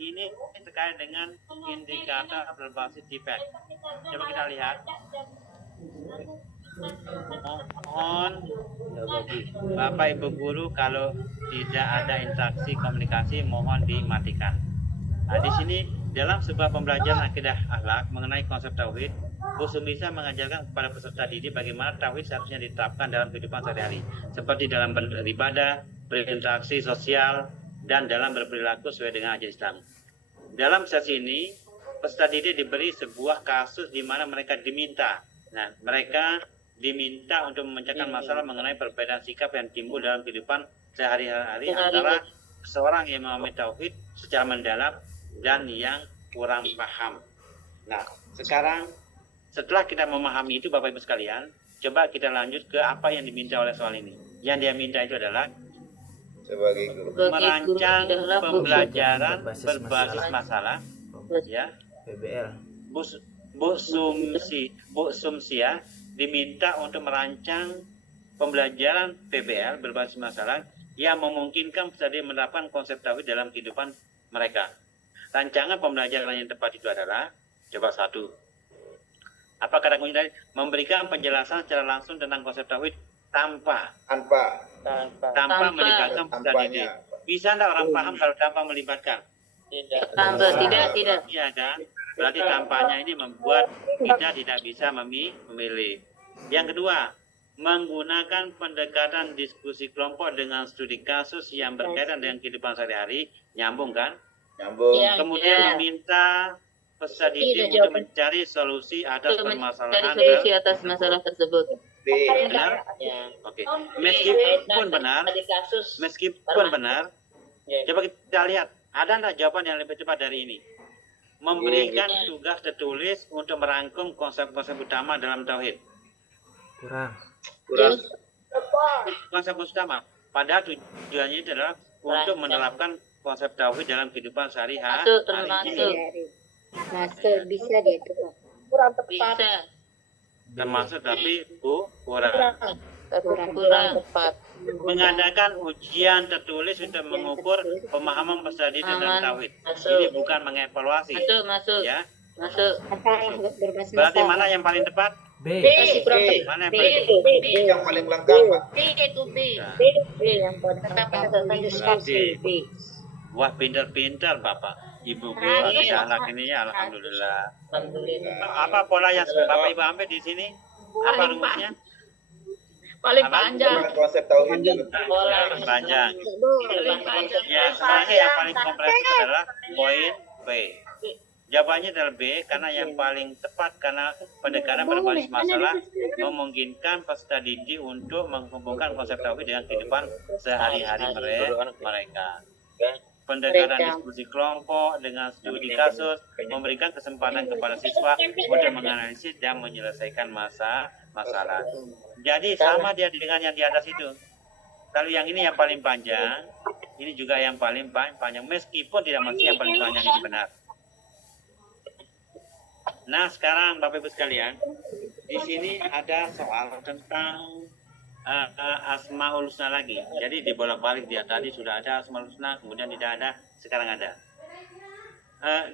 ini terkait dengan indikator berbasis defect. Coba kita lihat. Mohon Bapak Ibu guru kalau tidak ada interaksi komunikasi mohon dimatikan. Nah, di sini dalam sebuah pembelajaran akidah akhlak mengenai konsep tauhid, Bu Sumisa mengajarkan kepada peserta didik bagaimana tauhid seharusnya diterapkan dalam kehidupan sehari-hari, seperti dalam beribadah, berinteraksi sosial, dan dalam berperilaku sesuai dengan ajaran Islam. Dalam sesi ini, peserta didik diberi sebuah kasus di mana mereka diminta. Nah, mereka diminta untuk memecahkan masalah mengenai perbedaan sikap yang timbul dalam kehidupan sehari-hari antara seorang yang memahami tauhid secara mendalam dan yang kurang paham. Nah, sekarang setelah kita memahami itu Bapak Ibu sekalian, coba kita lanjut ke apa yang diminta oleh soal ini. Yang dia minta itu adalah sebagai guru merancang pembelajaran berbasis masalah, ya. PBL. Bu Sumsia diminta untuk merancang pembelajaran PBL berbasis masalah yang memungkinkan peserta menerapkan konsep tauhid dalam kehidupan mereka. Rancangan pembelajaran yang tepat itu adalah, coba satu, apa kata kunci tadi? Memberikan penjelasan secara langsung tentang konsep tauhid tanpa melibatkan peserta didik. Bisa enggak orang paham kalau tanpa melibatkan? Tidak. Iya kan? Berarti tampaknya ini membuat kita tidak bisa memilih. Yang kedua, menggunakan pendekatan diskusi kelompok dengan studi kasus yang berkaitan dengan kehidupan sehari-hari. Nyambung kan? nyambung. Kemudian meminta peserta didik untuk mencari solusi atas permasalahan atas masalah tersebut. benar? Oke. Meskipun benar, coba kita lihat, ada enggak jawaban yang lebih cepat dari ini? Memberikan tugas tertulis untuk merangkum konsep-konsep utama dalam tauhid. Kurang. Konsep utama. Padahal tujuannya itu adalah untuk menerapkan konsep tauhid dalam kehidupan sehari-hari. Masuk bisa dia itu Pak. Kurang tepat. Termasuk tapi kurang Tepat. mengadakan ujian tertulis untuk mengukur pemahaman peserta didik tentang tauhid. Ini bukan mengevaluasi. Masuk. Ya. Masuk. Berbasis Berarti mana yang paling tepat? B. Mana yang paling tepat? Yang paling lengkap, Pak. yang paling berdasarkan diskusi. Wah, pintar-pintar Bapak. Ibu guru bisa anak ini ya, alhamdulillah. Apa pola yang Bapak Ibu ambil di sini? Apa rumusnya? Paling Apa? panjang. Konsep tauhid Paling panjang. Ya, sebenarnya yang paling komprehensif adalah poin B. Jawabannya adalah B karena yang paling tepat karena pendekatan berbasis masalah memungkinkan peserta didik untuk menghubungkan konsep tauhid dengan kehidupan sehari-hari mereka. Pendekatan diskusi kelompok dengan studi kasus memberikan kesempatan kepada siswa untuk menganalisis dan menyelesaikan masalah. Jadi sama dia dengan yang di atas itu. Kalau yang ini yang paling panjang, ini juga yang paling panjang meskipun tidak mesti yang paling panjang itu benar. Nah, sekarang Bapak Ibu sekalian, di sini ada soal tentang Asmaul Husna lagi. Jadi dibolak-balik dia. Tadi sudah ada Asmaul Husna, kemudian tidak ada, sekarang ada.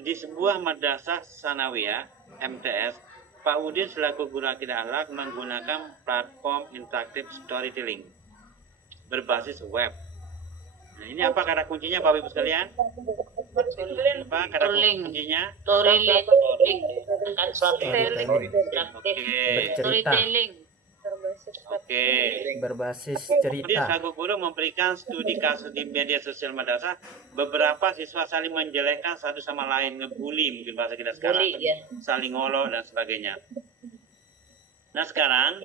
Di sebuah madrasah sanawiyah MTS, Pak Udin selaku guru akidah akhlak menggunakan platform interaktif storytelling berbasis web. Nah, ini apa kata kuncinya Bapak Ibu sekalian? Apa kata kuncinya? Storytelling. Oke. Berbasis Kemudian cerita. selaku guru memberikan studi kasus di media sosial madrasah, beberapa siswa saling menjelekkan satu sama lain, ngebully mungkin bahasa kita sekarang, saling ngolok dan sebagainya. Nah sekarang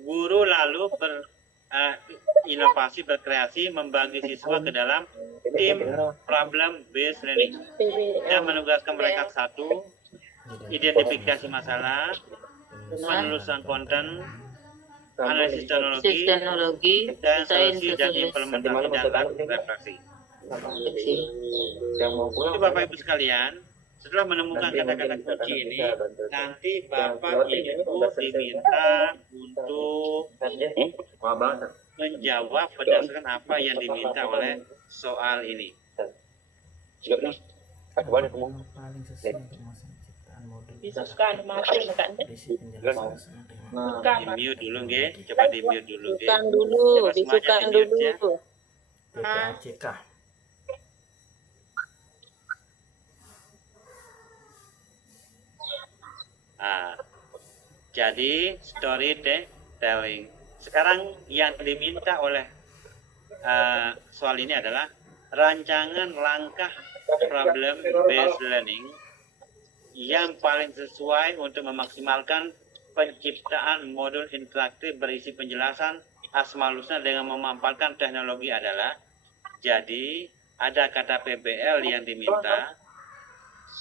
guru lalu berinovasi, berkreasi, membagi siswa ke dalam tim problem based learning dan menugaskan mereka satu, identifikasi masalah, penelusuran konten, analisis teknologi, dan solusi dan implementasi dan refleksi. Jadi Bapak Ibu sekalian, setelah menemukan kata-kata kunci ini, nanti Bapak Ibu diminta untuk menjawab berdasarkan apa yang diminta oleh soal ini. paling sesuai untuk masa ciptaan modul Disukan mati kan? berisi penjelasan teknologi. Di mute dulu nggih, coba di mute dulu nggih. Disukan dulu, Coba semuanya disukan di mute ya. dulu. PPACK. Nah, jadi storytelling. Sekarang yang diminta oleh soal ini adalah rancangan langkah problem based learning yang paling sesuai untuk memaksimalkan penciptaan modul interaktif berisi penjelasan asmaul husna dengan memanfaatkan teknologi adalah, jadi ada kata PBL yang diminta,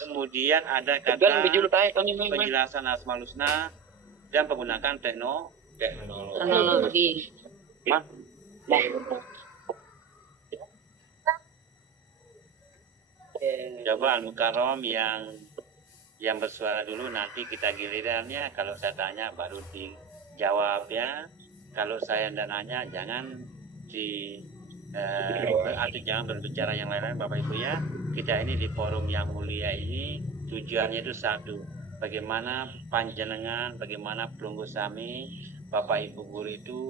kemudian ada kata penjelasan asmaul husna dan menggunakan Teknologi. Coba Al-Mukarram yang bersuara dulu, nanti kita gilirannya. Kalau saya tanya baru dijawab ya. Kalau saya tidak nanya jangan atau jangan berbicara yang lain-lain Bapak Ibu ya. Kita ini di forum yang mulia ini tujuannya itu satu, bagaimana panjenengan, bagaimana pelunggu sami, Bapak Ibu guru itu,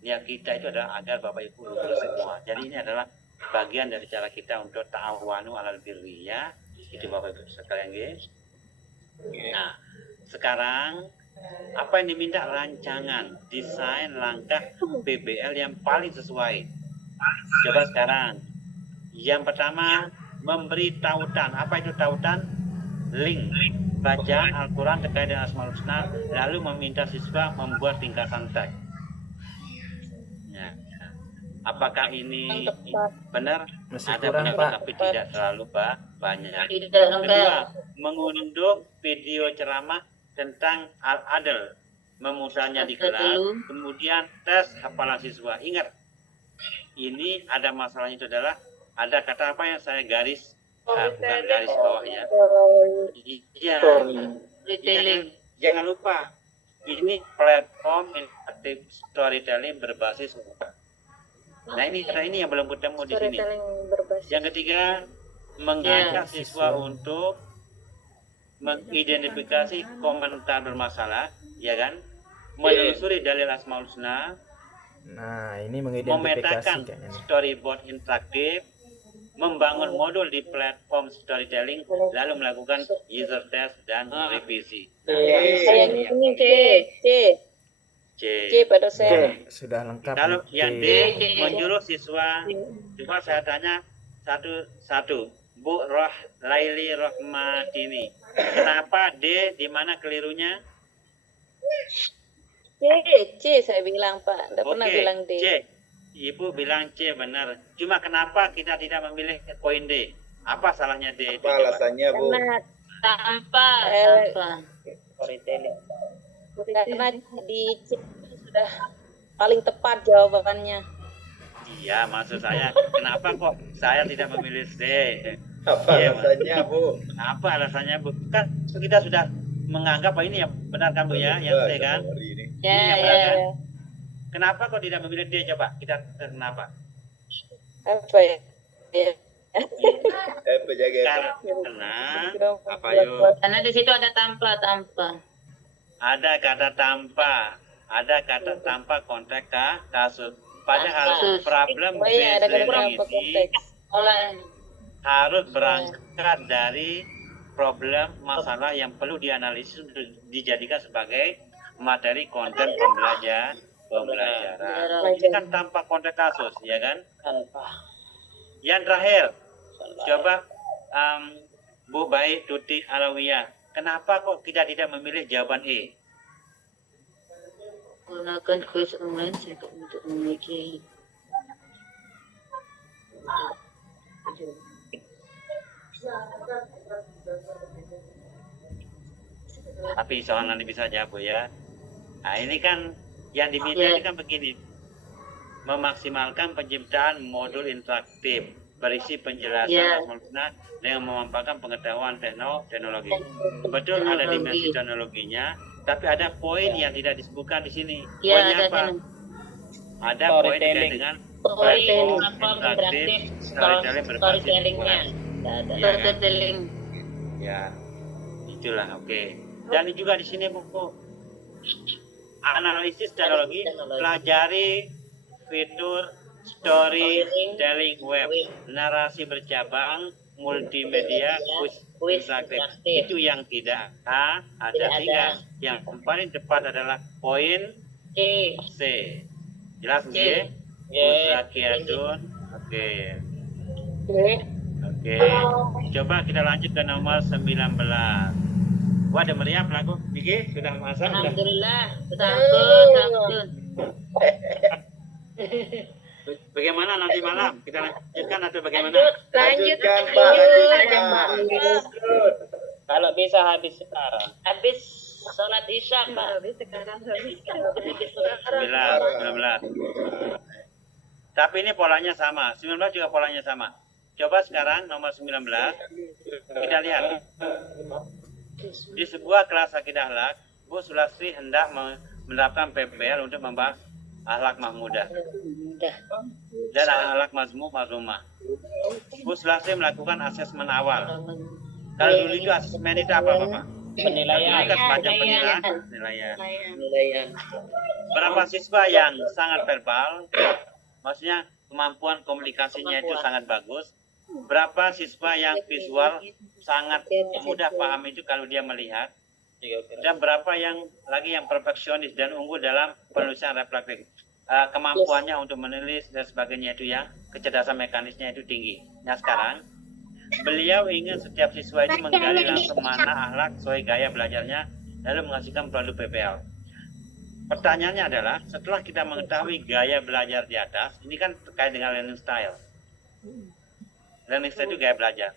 niat kita itu adalah agar Bapak Ibu lulus semua. Jadi ini adalah bagian dari cara kita untuk ta'awanu alal birri ya. Itu Bapak Ibu sekalian guys. Nah, sekarang apa yang diminta? Rancangan, desain langkah PBL yang paling sesuai. Coba sekarang. Yang pertama, memberi tautan. Apa itu tautan? Link bacaan Al-Quran terkait dengan Asmaul Husna, lalu meminta siswa membuat tingkatan teks. Ya. Apakah ini benar? Masih Ada kurang, benar, Pak. tapi tidak terlalu banyak. Tidak Kedua, lengkap. mengunduh video ceramah tentang Al-Adl, memutanya di kelas, Dulu. kemudian tes hafalan siswa. Ingat, ini ada masalahnya, itu adalah ada kata apa yang saya garis, bukan garis bawah ya. Iya, Detailing. jangan lupa, ini platform interaktif storytelling berbasis. Nah ini yang belum ketemu di sini. Yang ketiga, mengajak siswa untuk mengidentifikasi komentar bermasalah, ya kan? Menelusuri dalil Asmaul Husna, Nah, ini memetakan mengidentifikasi kayaknya nih. storyboard interaktif, membangun modul di platform storytelling, lalu melakukan user test dan revisi. Sayang ini C pada saya. Ya, sudah lengkap. Kalau nih, yang C. D, menyuruh siswa, coba saya tanya satu-satu. Bu Laili Rohmatini, kenapa D, di mana kelirunya? C saya bilang Pak, tidak pernah bilang D. C. Ibu bilang C benar. Cuma kenapa kita tidak memilih poin D? Apa salahnya D itu? Apa coba? alasannya, Bu? Tanpa. Karena di C itu sudah paling tepat jawabannya. Iya, maksud saya, kenapa kok saya tidak memilih D? Apa Iya, Mas. alasannya, Bu? Apa alasannya, Bu? Kan kita sudah menganggap bahwa ini yang benar kan, Bu ya? Yang C kan? Hari ini. Ya, Ini yang ya, benar kan? ya. Kenapa kok tidak memilih D? Coba kita kenapa? Apa ya? Ya. Penjaga. Karena apa yuk? Karena di situ ada tanpa. Ada kata tanpa konteks kasus. Padahal Kasus. problem Oh iya, ada based beberapa learning ini konteks. harus berangkat dari problem masalah yang perlu dianalisis untuk dijadikan sebagai materi konten pembelajaran. Ini kan tanpa konteks kasus, ya kan? Yang terakhir, coba Bu Baik Tuti Alawiyah, kenapa kok kita tidak memilih jawaban E? Gunakan quiz online untuk memiliki. Tapi soal nanti bisa jawab Bu ya. Nah ini kan yang diminta ini kan begini, memaksimalkan penciptaan modul interaktif berisi penjelasan Asmaul Husna dengan memanfaatkan pengetahuan teknologi. Betul ada dimensi teknologinya, tapi ada poin yang tidak disebutkan di sini. Ya, Poinnya ada apa? Ada poin terkait dengan platform interaktif storytelling berbasis storytellingnya. Nggak ada. Iya kan? Storytelling. Ya, itulah oke. Dan juga di sini buku analisis teknologi, pelajari fitur storytelling web, narasi bercabang, multimedia, quiz interaktif. Itu yang tidak ada, sehingga yang paling tepat adalah poin C. C. Jelas C? Usakiadun. Oke. Oke. Coba kita lanjut ke nomor 19. Wah, ada meriah pelaku. Niki sudah masak? Sudah. Alhamdulillah. Sangkun. Bagaimana nanti malam? Kita lanjutkan atau bagaimana? Lanjutkan, Pak. Lanjutkan. Kalau bisa habis sekarang. Habis sholat isya, Pak. 19. Tapi ini polanya sama. 19 juga polanya sama. Coba sekarang nomor 19. Kita lihat. Di sebuah kelas akidah akhlak, Bu Sulastri hendak menerapkan PBL untuk membahas akhlak mahmudah dan akhlak mazmumah. Bu Sulastri melakukan asesmen awal. Kalau dulu itu asesmen itu apa, Bapak? Penilaian. Kan semacam penilaian. Berapa siswa yang sangat verbal, maksudnya kemampuan komunikasinya itu sangat bagus. Berapa siswa yang visual sangat mudah paham itu kalau dia melihat. Dan berapa yang lagi yang perfeksionis dan unggul dalam penulisan reflektif. Kemampuannya untuk menulis dan sebagainya itu ya, kecerdasan mekanisnya itu tinggi. Nah sekarang, beliau ingin setiap siswa itu menggali langsung mana akhlak sesuai gaya belajarnya, lalu menghasilkan produk PBL. Pertanyaannya adalah, setelah kita mengetahui gaya belajar di atas, ini kan terkait dengan learning style. Learning style itu gaya belajar.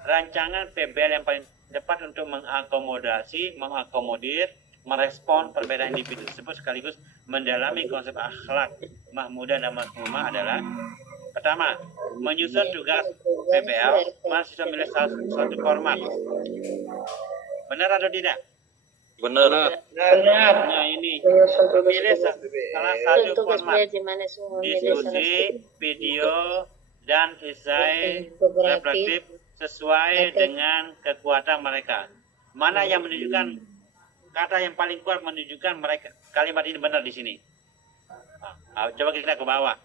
Rancangan PBL yang paling tepat untuk mengakomodir, merespon perbedaan individu tersebut sekaligus mendalami konsep akhlak mahmudah dan mazmumah adalah pertama, menyusun tugas PBL, mahasiswa memilih suatu format. Benar atau tidak? Benar. Nah ini, pilih salah satu format. Diskusi, video, dan esai reflektif sesuai dengan kekuatan mereka. Mana yang menunjukkan kata yang paling kuat menunjukkan mereka kalimat ini benar di sini. Coba kita ke bawah.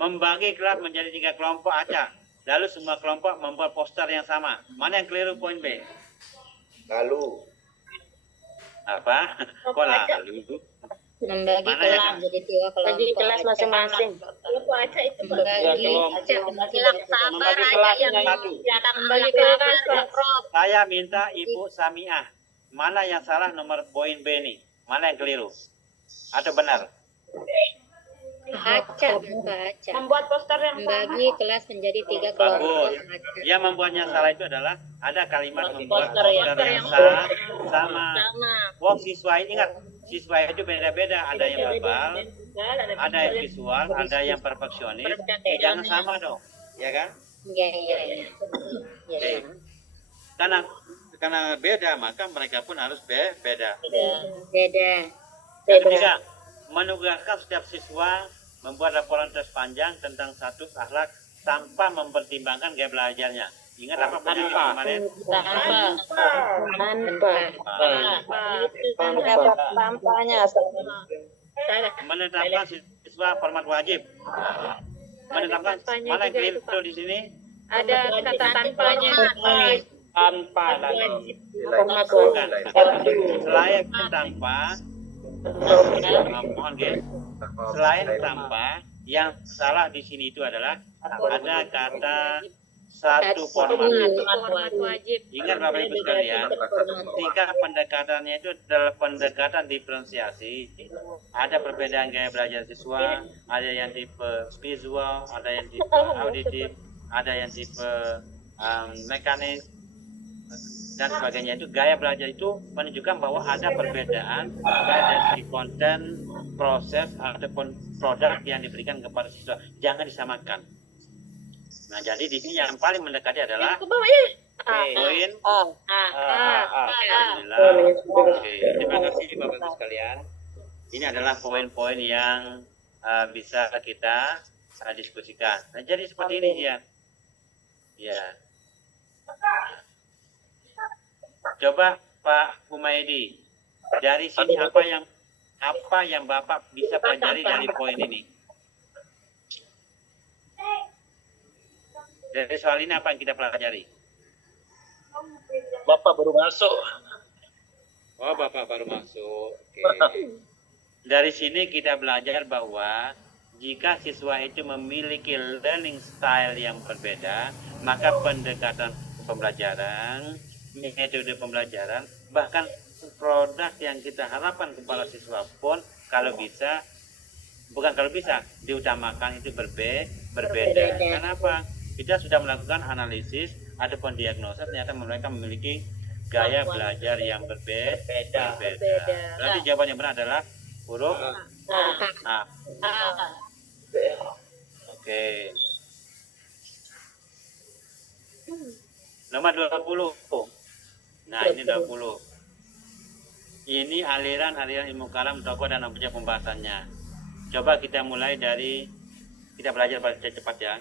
Membagi kelas menjadi 3 kelompok acak. Lalu semua kelompok membuat poster yang sama. Mana yang keliru poin B? Lalu. Apa? Kok lalu? Membagi Mana kelas yang- jadi 3 kelompok. Bagi kelas masing-masing. Membagi Membagi kelasnya itu. Membagi kelas. Saya minta Ibu Samiah. Mana yang salah nomor poin B ini? Mana yang keliru? Atau benar? Membuat poster yang Membagi kelas menjadi 3 kelompok. Bagus. Yang membuatnya salah itu adalah ada kalimat membuat Poster yang yang sama. Wong siswa ini ingat, siswa itu beda-beda. Ada yang verbal, ada yang visual, ada yang perfeksionis. Jangan sama dong, ya kan? Iya. Karena beda, maka mereka pun harus beda. Beda. Yang ketiga, menugaskan setiap siswa membuat laporan terpanjang tentang status akhlak tanpa mempertimbangkan gaya belajarnya. Ingat apa penyakit kemarin? Tampaknya. Menetapkan siswa format wajib. Menetapkan mana yang keliru di sini? Ada kata tampaknya. Tanpa lagi. Bukan. Selain tanpa, mohon guys. Selain tanpa, yang salah di sini itu adalah ada kata satu format. Ingat Bapak Ibu sekalian, ketika pendekatannya itu adalah pendekatan diferensiasi, ada perbedaan gaya belajar siswa, ada yang tipe visual, ada yang tipe auditif, ada yang tipe mekanik, dan sebagainya. Itu gaya belajar itu menunjukkan bahwa ada perbedaan dari konten, proses ataupun produk yang diberikan kepada siswa. Jangan disamakan. Nah, jadi di sini yang paling mendekati adalah poin Alhamdulillah. Oke, terima kasih Bapak Ibu sekalian. Ini adalah poin-poin yang bisa kita diskusikan. Nah, jadi seperti ini ya. Ya. Coba Pak Humaydi, dari sini apa yang Bapak bisa pelajari dari poin ini? Dari soal ini apa yang kita pelajari? Bapak baru masuk. Oh, Bapak baru masuk. Oke. Dari sini kita belajar bahwa jika siswa itu memiliki learning style yang berbeda, maka pendekatan pembelajaran, metode pembelajaran, bahkan produk yang kita harapkan kepada siswa pun diutamakan itu berbeda. Kenapa? Kita sudah melakukan analisis, ada diagnosa, ternyata mereka memiliki gaya belajar yang berbeda. Berarti jawaban yang benar adalah huruf A. Oke. Nomor 20. Nah, ini 20. Ini aliran ilmu kalam, tokoh dan objek pembahasannya. Coba kita mulai dari, kita belajar baca cepat ya.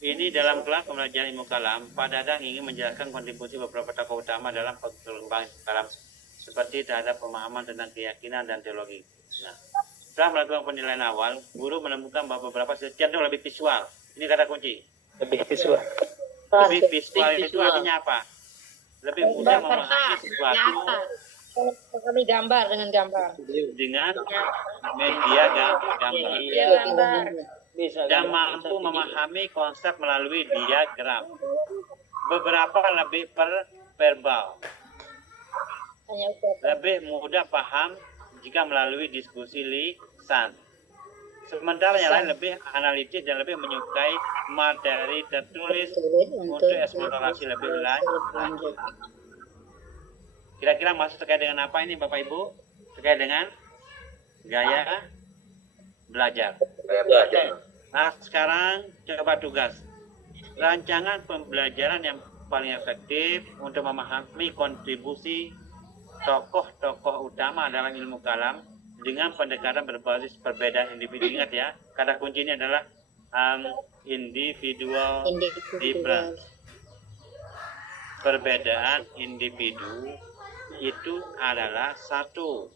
Ini dalam kelas pembelajaran ilmu kalam, Pak Dadang ingin menjelaskan kontribusi beberapa tokoh utama dalam pengembangan kalam, seperti terhadap pemahaman tentang keyakinan dan teologi. Nah, setelah melakukan penilaian awal, guru menemukan bahwa beberapa cenderung lebih visual. Ini kata kunci. Lebih visual. Lebih visual itu artinya apa? Lebih mudah memahami sesuatu Kami gambar dengan gambar. dengan media gambar. Gambar. Bisa. Dan mampu memahami konsep melalui diagram. Beberapa lebih verbal. Lebih mudah paham jika melalui diskusi lisan. Sementara yang lain lebih analitis dan lebih menyukai materi tertulis untuk eksplorasi lebih lanjut. Kira-kira masuk terkait dengan apa ini Bapak Ibu? Terkait dengan gaya belajar. Nah, sekarang coba tugas. Rancangan pembelajaran yang paling efektif untuk memahami kontribusi tokoh-tokoh utama dalam ilmu kalam dengan pendekatan berbasis perbedaan individu. Ingat ya, kata kunci ini adalah individual difference. Perbedaan individu itu adalah satu,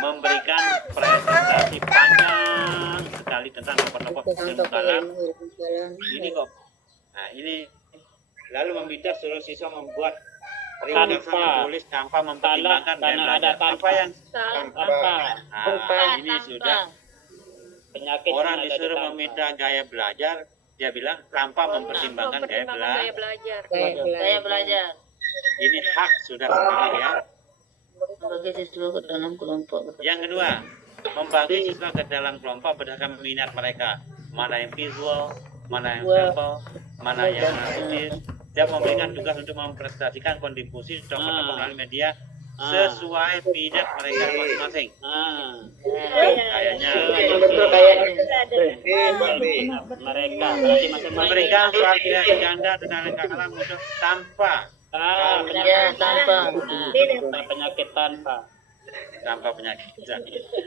memberikan presentasi panjang sekali tentang tokoh-tokoh ilmu kalam. Ini kok. Nah, ini lalu meminta seluruh siswa membuat ringkasan menulis tanpa mempertimbangkan dan belajar. Apa yang Tanpa. ini sudah Penyakit orang yang ada di disuruh tanpa. meminta gaya belajar, dia bilang tanpa mempertimbangkan gaya belajar. Saya belajar Ini hak sudah sekali ya. sebagai siswa ke dalam kelompok. Yang kedua, membagi siswa ke dalam kelompok berdasarkan minat mereka. Mana yang visual, mana yang verbal, mana yang analitis, dan memberikan tugas untuk mempresentasikan kontribusi tokoh-tokoh melalui media sesuai minat mereka masing-masing. Kayaknya Mereka berarti masing-masing. memberikan soal pilihan ganda tentang kalam untuk tanpa Tanpa. Penyakit tanpa. penyakit.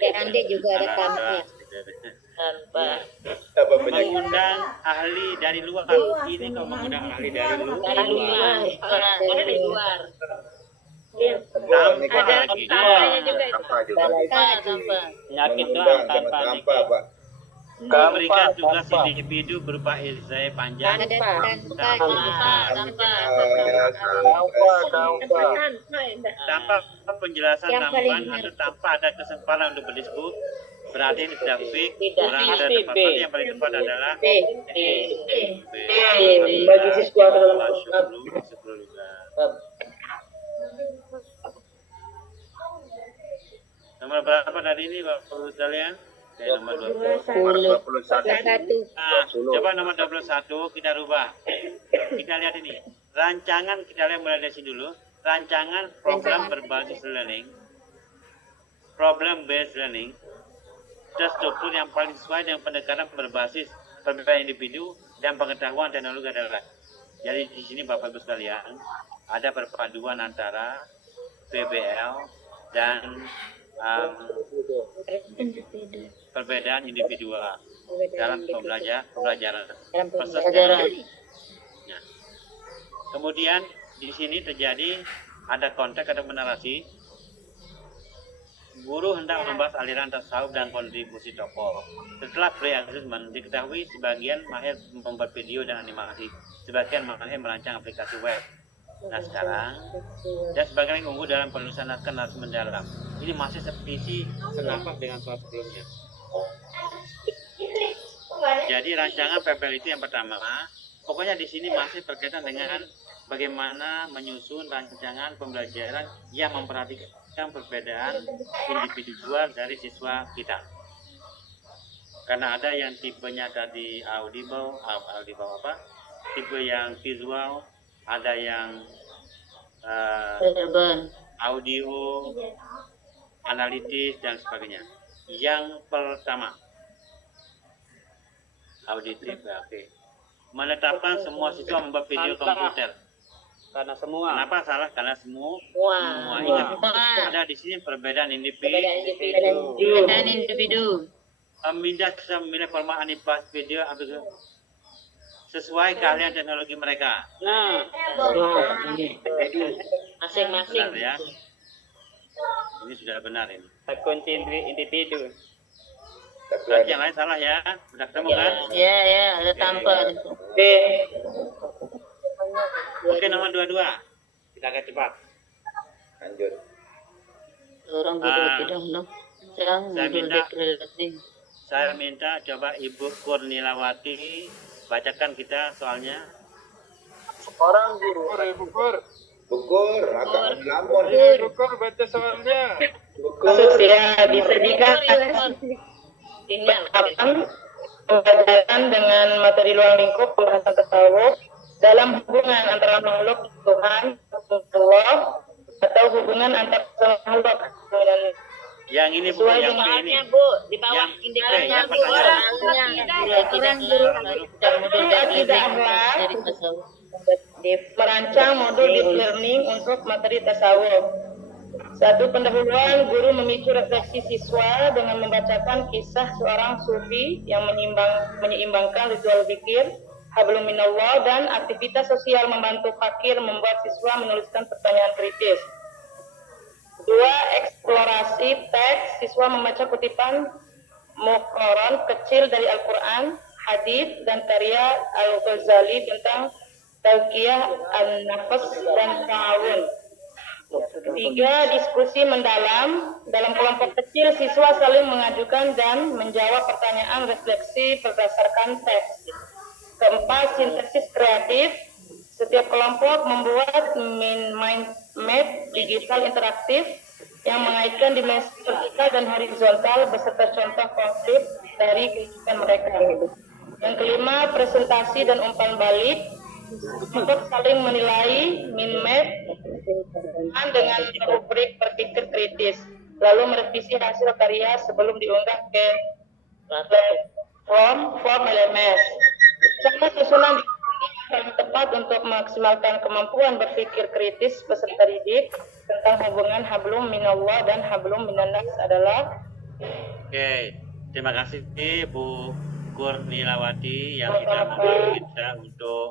Kayak Ande juga ada tanpa. Tanpa. Mengundang ahli dari luar. Ini kok mengundang ahli dari luar. Dari luar. Tanpa lagi. Tanpa. Penyakit doang tanpa. Pak. Memberikan tugas individu berupa esai panjang Ada tanpa. tanpa penjelasan Yang paling tambahan atau tanpa ada kesempatan untuk berdiskusi. Berarti ini sudah fix. Tidak. Kurang ada Pasti tempat B. yang paling tepat adalah B. Bagi siswa ke dalam Syukur juga. Nomor berapa tadi ini Bapak Ibu sekalian? Nomor 20. 21. Nah, coba nomor 21 kita rubah. Kita lihat ini. Rancangan kita lihat mulai dari sini dulu. Rancangan program berbasis learning. Problem based learning. Terstruktur yang paling sesuai dengan pendekatan berbasis perbedaan individu dan pengetahuan teknologi adalah. Jadi di sini Bapak Ibu sekalian ada perpaduan antara PBL dan perbedaan individual dalam pembelajaran. Dalam pembelajaran. Nah, Kemudian di sini terjadi ada konteks atau narasi. Guru hendak membahas aliran tasawuf dan kontribusi tokoh. Setelah pre-assessment, diketahui sebagian mahir membuat video dan animasi, sebagian mahir merancang aplikasi web. Nah sekarang, dan sebagian yang unggul dalam penulisan naskah narasi mendalam. Ini masih sevisi senapas dengan soal sebelumnya. Jadi rancangan PPL itu yang pertama, pokoknya di sini masih berkaitan dengan bagaimana menyusun rancangan pembelajaran yang memperhatikan perbedaan individual dari siswa kita. Karena ada yang tipenya tadi audible apa? Tipe yang visual, ada yang audio, analitis dan sebagainya. Yang pertama, auditif, oke. Menetapkan semua siswa membuat video komputer. Karena semua. Kenapa salah? Karena semua. Wah. Ingat, ada di sini perbedaan individu. Perbedaan individu. Pemindah bisa memilih format animasi video sesuai keahlian teknologi mereka. Nah, Masing-masing. Benar ya? Ini sudah benar ini. kunci individu. Berarti yang lain salah ya? Sudah ketemu kan? Ya, ada tampak. Oke, nomor 22. Kita akan cepat. Lanjut. Orang bodoh tidak dong. Sedang Saya bodoh minta- deklarasi. Saya minta coba Ibu Kurniawati bacakan kita soalnya. Bukur, agak lamun. Kasus ya bisa dikatakan Sinyal. pembelajaran dengan materi luar lingkup pembahasan tasawuf dalam hubungan antara makhluk Tuhan Allah atau hubungan antar makhluk dengan Yang ini Bu, Sesuai yang B dengan ini. Bu, di bawah Yang indikatornya yang Bu. pertanyaan. Tidak tidak mudah Akidah akhlak. dari tasawuf. merancang modul deep learning untuk materi tasawuf. Satu pendahuluan, guru memicu refleksi siswa dengan membacakan kisah seorang sufi yang menyeimbangkan ritual zikir, hablum minallah, dan aktivitas sosial membantu fakir membuat siswa menuliskan pertanyaan kritis. Dua, eksplorasi teks, siswa membaca kutipan muqaran kecil dari Al-Quran, hadits, dan karya Al-Ghazali tentang tazkiyah an-nafs dan ta'awun. Tiga, diskusi mendalam. Dalam kelompok kecil, siswa saling mengajukan dan menjawab pertanyaan refleksi berdasarkan teks. Keempat, sintesis kreatif. Setiap kelompok membuat mind map digital interaktif yang mengaitkan dimensi vertikal dan horizontal beserta contoh konkret dari kehidupan mereka. Yang kelima, presentasi dan umpan balik. Untuk saling menilai mind map dengan rubrik berpikir kritis, lalu merevisi hasil karya sebelum diunggah ke platform LMS. Cara susunan yang tepat untuk memaksimalkan kemampuan berpikir kritis peserta didik tentang hubungan hablum minallah dan hablum minannas adalah Oke, terima kasih Bu Kurniawati yang sudah membantu kita untuk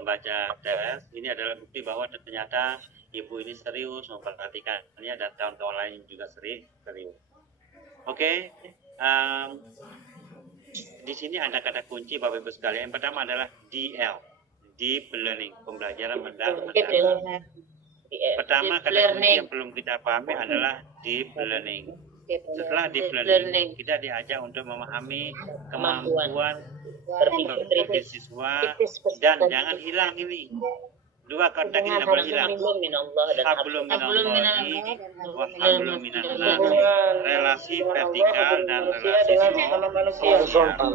membaca tes. Ini adalah bukti bahwa ternyata Ibu ini serius memperhatikannya dan kawan-kawan lain juga serius. Oke, di sini ada kata kunci Bapak Ibu sekalian. Yang pertama adalah DL, Deep Learning, pembelajaran mendalam. Pertama kata kunci yang belum kita pahami adalah Deep Learning. Setelah deep learning, kita diajak untuk memahami kemampuan berpikir siswa dan jangan hilang ini. Dua konteks ini tidak boleh hilang. Hablum minallahi wa hablum minannas. Relasi vertikal dan relasi horizontal.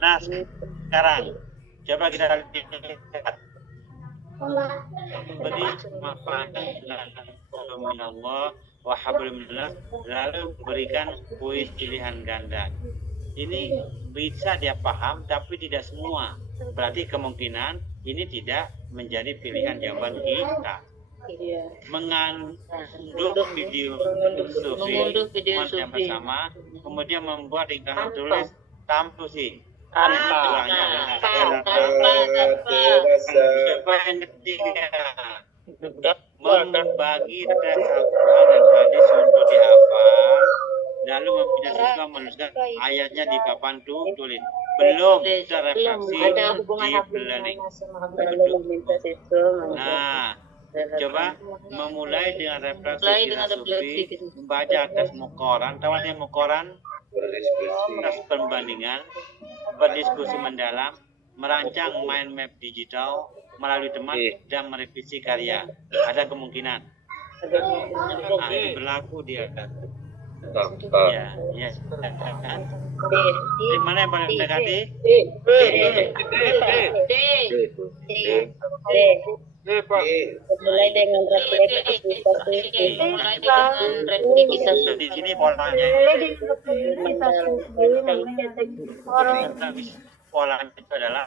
Nah, sekarang coba kita lihat. Beri manfaat dengan hablum minallah wa hablum minannas, lalu berikan kuis pilihan ganda. Ini bisa dia paham tapi tidak semua. Berarti kemungkinan ini tidak menjadi pilihan jawaban kita. Mengunduh video sufi bersama, kemudian membuat ringkasan tulis tanpa sih. Tanpa. Puasa. Coba yang ketiga, membagi teks Al-Quran dan hadis untuk dihafal, lalu meminta siswa menuliskan ayatnya di papan tulis. Belum bisa refleksi Ada hubungan deep hubungan learning. belum minta siswa. Nah, coba memulai dengan refleksi Mulai dengan filosofi, refleksi. membaca teks Mukoran, tahu artinya Mukoran? Berdiskusi. Tes perbandingan, berdiskusi mendalam, merancang mind map digital melalui teman dan merevisi karya. Ada kemungkinan. Nah, itu berlaku di atas. Ya, ya. Di mana yang paling mendekati? Mulai dengan refleksi mulai dengan refleksi Di sini polanya. Polanya itu adalah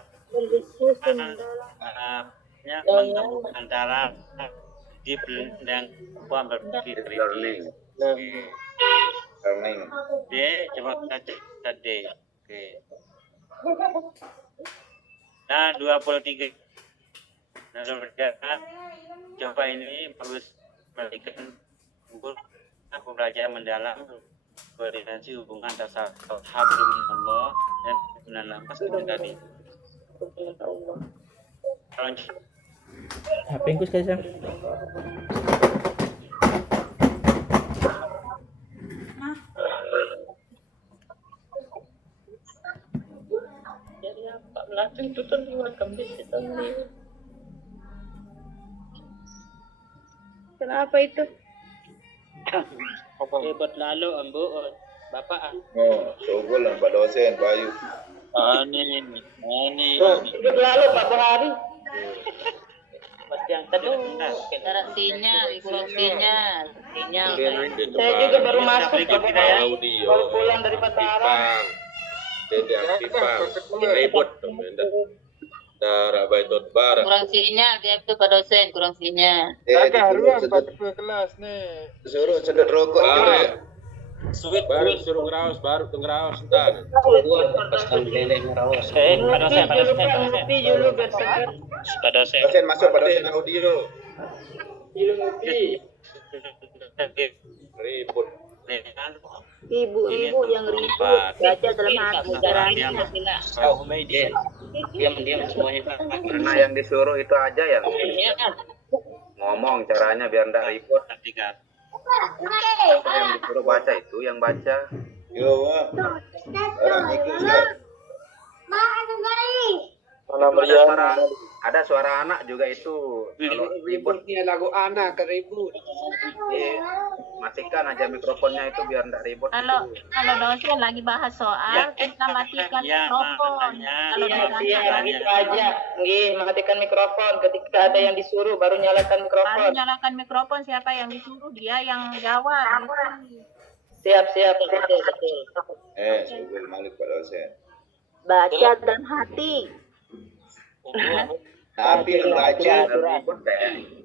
antara deep learning dan kemampuan berpikir kritis. Learning. D, coba kita cek D. Oke. Nah, 23. Nah, saudara, coba ini perlu perhatikan pembelajaran mendalam koordinasi hubungan dasar hablum Allah dan benar pas tadi. HP ku sekali Sam. Jadi apa melatih itu tuh kambing kita nih. Kenapa itu? Hebat lalu ambu Bapak. Oh, sogol lah Pak dosen, Pak Ayu. Ini. Hidup lalu Pak Bahari. Pasti yang teduh. Sinyal, sinyal. Saya juga baru masuk berikut Pak kita ya. Bahari. Baru pulang dari Mataram. Jadi aktifan ribut darah baitot barat. Kurang sinyal dia itu Pak dosen, kurang sinyal. Suruh sedot rokok Baru juga. ya. Baru suruh ngeraus, baru tuh ngeraus entar. Pada saya. Ngopi dulu biar sehat. Pada saya. Dosen masuk, Pak dosen audio. Ribut. Ibu-ibu yang ribut baca dalam hati caranya. Diam semuanya. Karena yang disuruh itu aja yang ngomong caranya biar enggak ribut. Yang disuruh baca itu yang baca. Yo, Wak. Orang ikut Ustaz. Ada suara anak juga itu. Kalau ribut lagu anak ribut. matikan aja mikrofonnya itu biar enggak ribut. Kalau dosen lagi bahas soal, kita matikan mikrofon. Kalau Iya, gitu aja. Nggih, matikan mikrofon ketika ada yang disuruh baru nyalakan baru mikrofon. nyalakan mikrofon, siapa yang disuruh dia yang jawab. Siap. Betul. Sugul Malik Pak dosen. Baca dan hati. Tapi yang baca ribut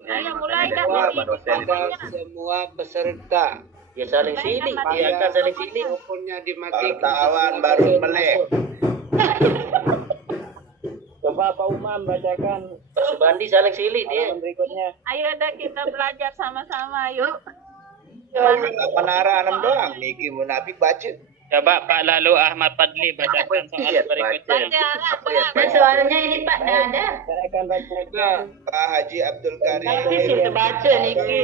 Ayo mulai dah. Pak dosen itu. Semua peserta. Ya saling siling, dia akan saling siling. Teleponnya dimatikan. Wartawan baru melek. Coba Pak Umam bacakan. Pak Subandi saling siling dia. Berikutnya. Ayo dah kita belajar sama-sama, yuk. Penara 6 doang. Niki munafik baca. Coba Pak Lalu Ahmad Fadli bacakan soal berikutnya. Dan soalnya ini Pak nggak ada. Saya akan bacakan. Pak Haji Abdul Karim. Nanti sudah baca Niki.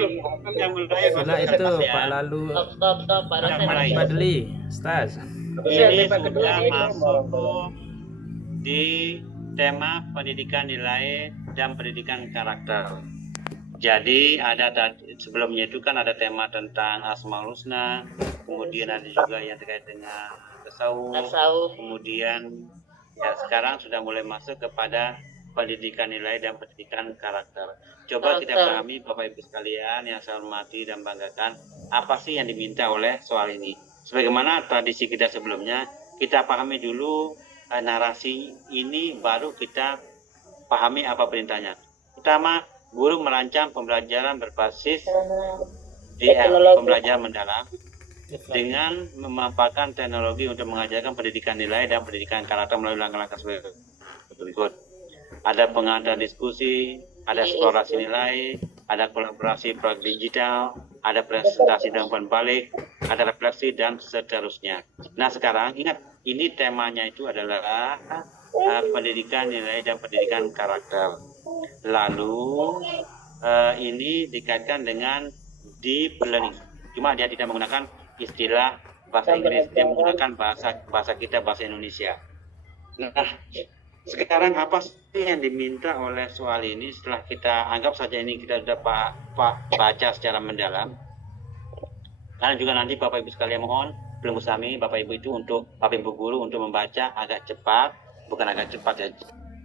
Yang mulai Nah itu Pak Lalu Stop Pak dosen. Badli, Ustaz. Ini sudah masuk di tema pendidikan nilai dan pendidikan karakter. Jadi ada sebelumnya itu kan ada tema tentang Asmaul Husna, kemudian ada juga yang terkait dengan tasawuf, kemudian ya sekarang sudah mulai masuk kepada pendidikan nilai dan pendidikan karakter. Coba kita pahami Bapak Ibu sekalian yang saya hormati dan banggakan, apa sih yang diminta oleh soal ini? Sebagaimana tradisi kita sebelumnya, kita pahami dulu narasi ini, baru kita pahami apa perintahnya. Pertama, guru merancang pembelajaran berbasis pembelajaran mendalam dengan memanfaatkan teknologi untuk mengajarkan pendidikan nilai dan pendidikan karakter melalui langkah-langkah seperti berikut. ada pengadaan diskusi, ada eksplorasi nilai, ada kolaborasi proyek digital, ada presentasi dan umpan balik, ada refleksi dan seterusnya. Nah sekarang ingat, ini temanya itu adalah pendidikan nilai dan pendidikan karakter. Lalu ini dikaitkan dengan deep learning. Cuma dia tidak menggunakan istilah bahasa Inggris, dia menggunakan bahasa kita, bahasa Indonesia. Nah, sekarang apa sih yang diminta oleh soal ini setelah kita anggap saja ini kita sudah baca secara mendalam? Karena juga nanti Bapak Ibu sekalian mohon belum usami Bapak Ibu itu untuk Bapak Ibu guru untuk membaca agak cepat, bukan agak cepat ya,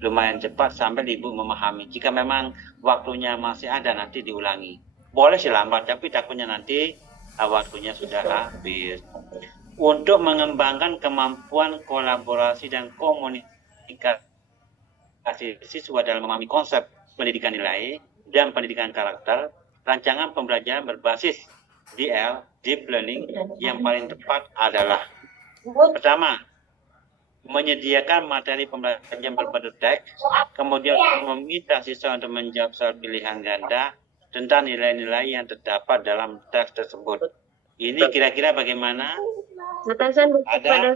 lumayan cepat sampai Ibu memahami. Jika memang waktunya masih ada nanti diulangi. Boleh sih lambat, tapi takutnya nanti waktunya sudah habis. Untuk mengembangkan kemampuan kolaborasi dan komunikasi siswa dalam memahami konsep pendidikan nilai dan pendidikan karakter, rancangan pembelajaran berbasis DL, Deep Learning, yang paling tepat adalah pertama, menyediakan materi pembelajaran berbentuk teks, kemudian meminta siswa untuk menjawab soal pilihan ganda tentang nilai-nilai yang terdapat dalam teks tersebut. Ini kira-kira bagaimana? Ada?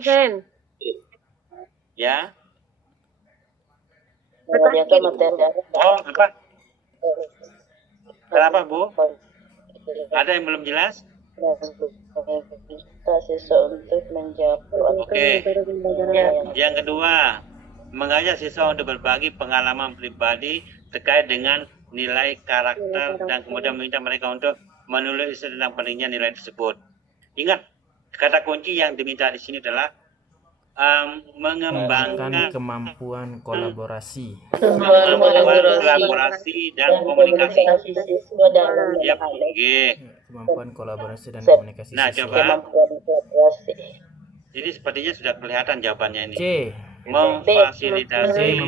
Ya? Oh, apa? Kenapa, Bu? Ada yang belum jelas? Siswa untuk menjawab. Oke. Yang kedua, mengajak siswa untuk berbagi pengalaman pribadi terkait dengan nilai karakter dan kemudian meminta mereka untuk menulis tentang pentingnya nilai tersebut. Ingat, kata kunci yang diminta di sini adalah mengembangkan kemampuan kolaborasi. Kolaborasi dan komunikasi. Ya, oke. Kemampuan kolaborasi dan komunikasi. Nah, coba. Jadi sepertinya sudah kelihatan jawabannya ini. C. Memfasilitasi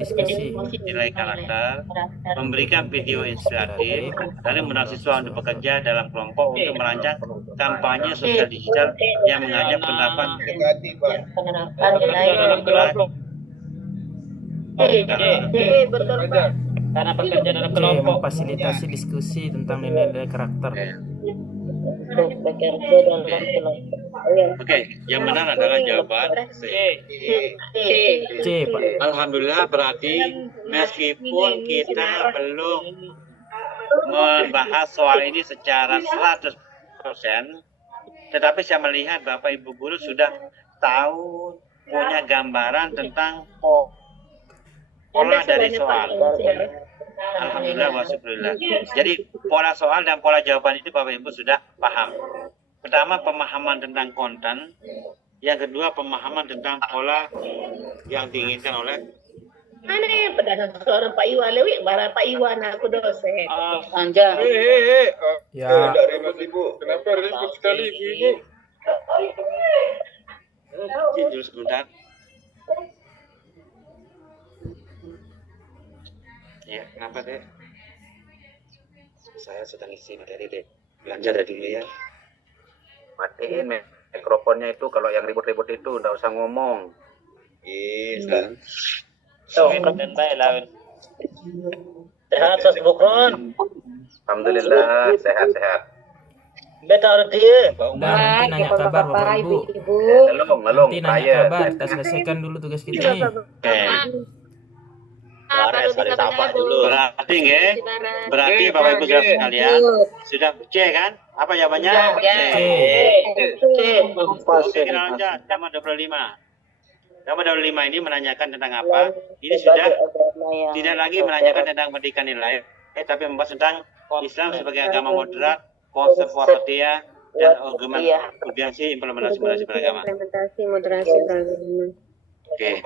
diskusi. nilai karakter, memberikan video inspiratif, lalu mendorong siswa untuk bekerja dalam kelompok untuk merancang kampanye sosial digital yang mengajak penerapan betul Pak. Karena bekerja dalam C. kelompok. Memfasilitasi diskusi tentang nilai-nilai karakter. Bekerja dalam kelompok. Oke, yang benar adalah jawaban C. C, Pak. Alhamdulillah, berarti meskipun kita belum membahas soal ini secara 100%, tetapi saya melihat Bapak Ibu guru sudah tahu, punya gambaran tentang pola dari soal. Alhamdulillah wa syukurillah. Jadi pola soal dan pola jawaban itu Bapak Ibu sudah paham. Pertama, pemahaman tentang konten. Yang kedua, pemahaman tentang pola yang diinginkan oleh Mana pedagang seorang Pak Iwan Lewik, barang Pak Iwan aku dosen. Anja. Ya. Kenapa ribut sekali Ibu? Dulu sebentar. Ya, kenapa deh? Saya sedang isi materi deh. Belanja dari dulu ya. Matiin mikrofonnya itu, kalau yang ribut-ribut itu nggak usah ngomong. Iya. Konten baik lah. Sehat sos bukron. Alhamdulillah sehat-sehat. Beta orang dia. Dan nanti nanya kabar Bapak Ibu. Ngelung, Nanti nanya raya. kabar. Kita selesaikan dulu tugas kita nih. Oke. Baru bisa baca dulu. Berarti nggih. Berarti Bapak Ibu saudara sekalian sudah C kan? Apa jawabannya? C. Oke, kita lanjut nomor 25. Nomor 25 ini menanyakan tentang apa? Ini sudah tidak lagi menanyakan tentang pendidikan nilai, tapi membahas tentang Islam sebagai agama moderat, konsep wasatiyah dan urgensi implementasi beragama. Oke.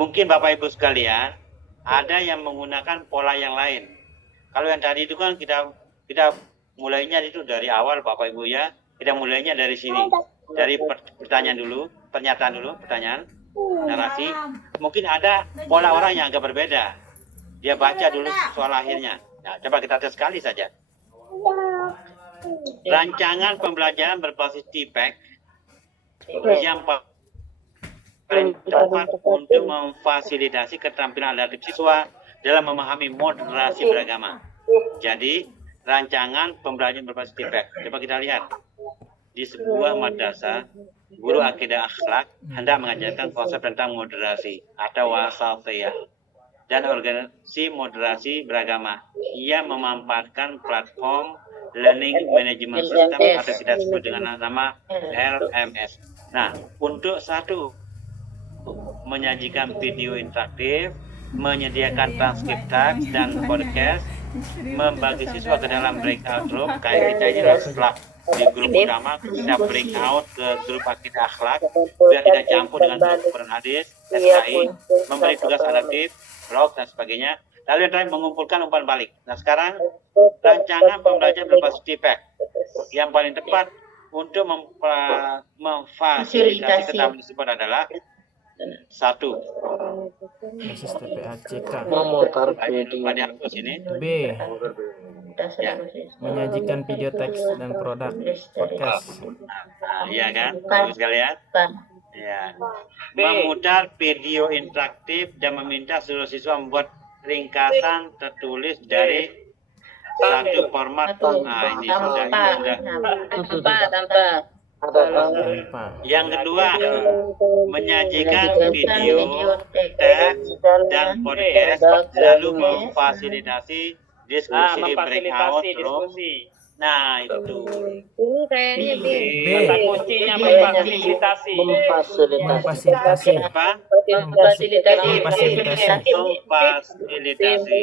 Mungkin Bapak Ibu sekalian ada yang menggunakan pola yang lain. Kalau yang tadi itu kan kita mulainya itu dari awal Bapak Ibu ya. Kita mulainya dari sini. Dari pertanyaan dulu, pernyataan dulu, pertanyaan, narasi. Mungkin ada pola orang yang agak berbeda. Dia baca dulu soal akhirnya. Nah, coba kita tes sekali saja. Rancangan pembelajaran berbasis TPEC yang paling tepat untuk memfasilitasi keterampilan adaptif siswa dalam memahami moderasi beragama. Jadi, rancangan pembelajaran berbasis TPAC. Coba kita lihat. Di sebuah madrasah, guru akidah akhlak hendak mengajarkan konsep tentang moderasi atau wasatiyah dan organisasi moderasi beragama. Ia memanfaatkan platform Learning Management System atau kita sebut dengan nama LMS. Nah, untuk satu, menyajikan video interaktif, menyediakan transkrip teks dan podcast, membagi siswa ke dalam breakout room, kayak kita ini setelah di grup utama kita breakout ke grup akidah akhlak biar tidak campur dengan grup Quran hadis, SKI, memberi tugas adaptif, blog dan sebagainya. Lalu yang terakhir mengumpulkan umpan balik. Nah sekarang rancangan pembelajaran berbasis TPAC yang paling tepat untuk memfasilitasi keterampilan tersebut adalah satu, basis TPACK. Memutar video. pada hapus ini. B, Ya. menyajikan video teks dan produk podcast. Nah, iya kan, bagus sekalian. Ya. Memutar video interaktif dan meminta seluruh siswa membuat ringkasan tertulis dari satu format. Nah, ini sudah. Tanpa. Yang kedua, menyajikan video, teks, dan podcast, lalu memfasilitasi diskusi di breakout room. Nah, itu. Kayaknya B. Kata kuncinya memfasilitasi. Memfasilitasi. Apa? Memfasilitasi. Memfasilitasi.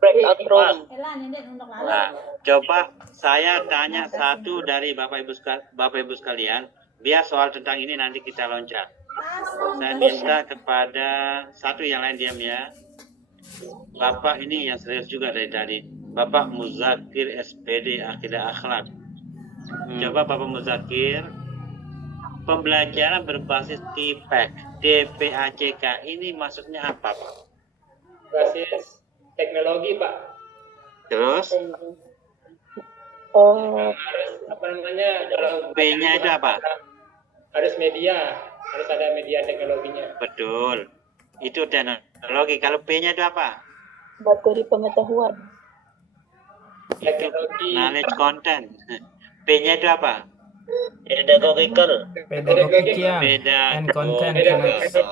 Breakout room. Nah, coba saya tanya satu dari Bapak Ibu sekalian, biar soal tentang ini nanti kita loncat. Saya minta kepada satu yang lain diam ya. Bapak ini yang serius juga dari tadi. Bapak Muzakir SPD Akidah Akhlak. Coba Bapak Muzakir, pembelajaran berbasis TPAC, TPACK ini maksudnya apa, Pak? Basis teknologi, Pak. Terus? Harus apa namanya? P-nya itu apa? Harus media, harus ada media teknologinya. Betul. Itu teknologi. Kalau P-nya itu apa? Materi pengetahuan. Teknologi. Knowledge content. P-nya itu apa? Pedagogical. Pedagogical and content connection.